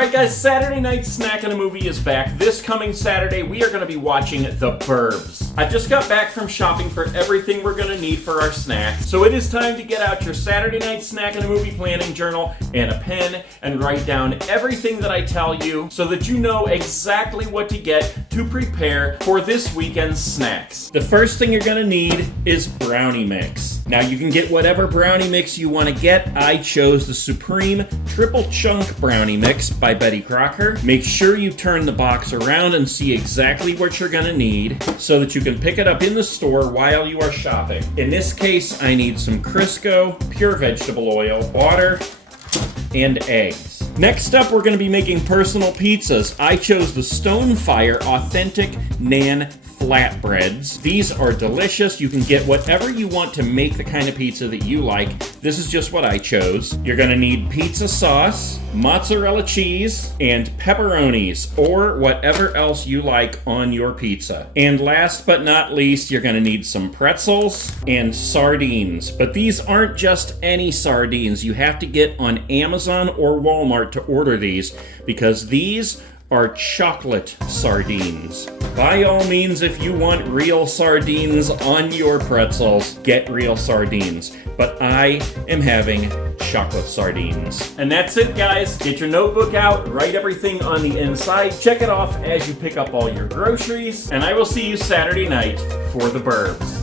Alright guys, Saturday Night Snack and a Movie is back. This coming Saturday, we are going to be watching The Burbs. I just got back from shopping for everything we're going to need for our snack, so it is time to get out your Saturday Night Snack and a Movie planning journal and a pen and write down everything that I tell you so that you know exactly what to get to prepare for this weekend's snacks. The first thing you're going to need is brownie mix. Now you can get whatever brownie mix you want to get. I chose the Supreme Triple Chunk Brownie Mix by Betty Crocker. Make sure you turn the box around and see exactly what you're gonna need so that you can pick it up in the store while you are shopping. In this case, I need some Crisco, pure vegetable oil, water, and eggs. Next up, we're gonna be making personal pizzas. I chose the Stonefire Authentic Nan Flatbreads. These are delicious. You can get whatever you want to make the kind of pizza that you like. This is just what I chose. You're gonna need pizza sauce, mozzarella cheese, and pepperonis, or whatever else you like on your pizza. And last but not least, you're gonna need some pretzels and sardines. But these aren't just any sardines. You have to get on Amazon or Walmart to order these, because these are chocolate sardines. By all means, if you want real sardines on your pretzels, get real sardines. But I am having chocolate sardines. And that's it, guys. Get your notebook out, write everything on the inside, check it off as you pick up all your groceries, and I will see you Saturday night for the Burbs.